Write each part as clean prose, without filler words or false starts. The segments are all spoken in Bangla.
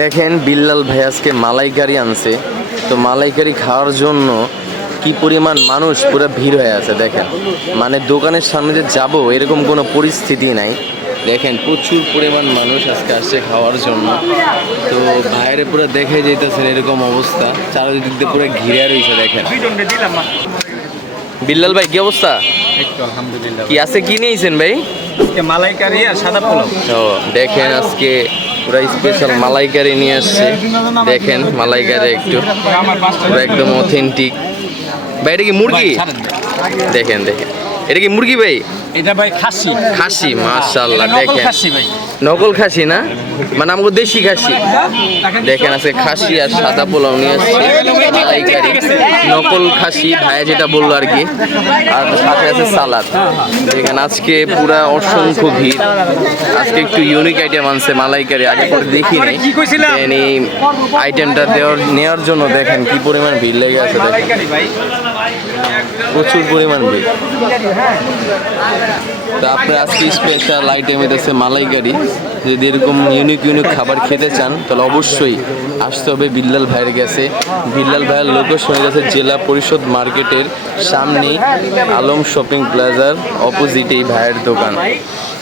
দেখেন বিল্লাল ভাই আজকে মালাইকারি আনছে। তো মালাইকারি খাওয়ার জন্য কি পরিমাণ মানুষ পুরো ভিড় হয়ে আছে দেখেন। মানে দোকানের সামনে যে যাব এরকম কোনো পরিস্থিতি নাই। দেখেন প্রচুর পরিমাণ মানুষ আজকে আসছে খাওয়ার জন্য। তো বাইরে পুরো দেখে যেতেছেন এরকম অবস্থা, চারিদিক দিয়ে পুরো ঘিরে রয়েছে দেখেন। বিল্লাল ভাই কি অবস্থা? একটু আলহামদুলিল্লাহ। কি আছে, কি নিয়েছেন ভাই? আজকে মালাইকারি আর সাদা পোলাও। ও দেখেন আজকে পুরো স্পেশাল মালাইকারি নিয়ে আসছে। দেখেন মালাইকারি একটু পুরো একদম অথেন্টিক। ভাই এটা কি মুরগি? দেখেন দেখেন এটা কি মুরগি ভাই? এটা ভাই খাসি। খাসি, মাশাআল্লাহ। দেখেন খাসি ভাই, নকল খাসি না, মানে আমাকে দেশি খাসি। দেখেন আজকে খাসি আর সাদা পোলাও নিয়ে আসছে মালাইকারি। নকল খাসি ভাইয়া যেটা বললো আর কি, আর সাথে আছে সালাদ। দেখেন আজকে পুরা অসংখ্য ভিড়। আজকে একটু ইউনিক আইটেম আনছে মালাইকারি, আগে পরে দেখি নাই। এই আইটেমটা নেওয়ার জন্য দেখেন কি পরিমাণ ভিড় লেগে আছে। দেখেন প্রচুর পরিমাণ ভিড়। তো আপনার আজকে স্পেশাল আইটেম হইতেছে মালাইকারি। যদি এরকম ইউনিক খাবার খেতে চান তাহলে অবশ্যই আসতে হবে বিল্লাল ভাইয়ের কাছে। বিল্লাল ভাইয়ের লোকেশন হইতেছে জেলা পরিষদ মার্কেটের সামনে আলম শপিং প্লাজার অপোজিটে এই ভাইয়ের দোকান।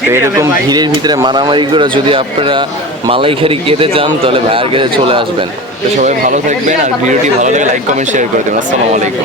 তো এরকম ভিড়ের ভিতরে মারামারি করে যদি আপনারা মালাইকারি খেতে চান তাহলে ভাইয়ের কাছে চলে আসবেন। তো সবাই ভালো থাকবেন, আর ভিডিওটি ভালো লাগে লাইক কমেন্ট শেয়ার করে দেবেন। আসসালামু আলাইকুম।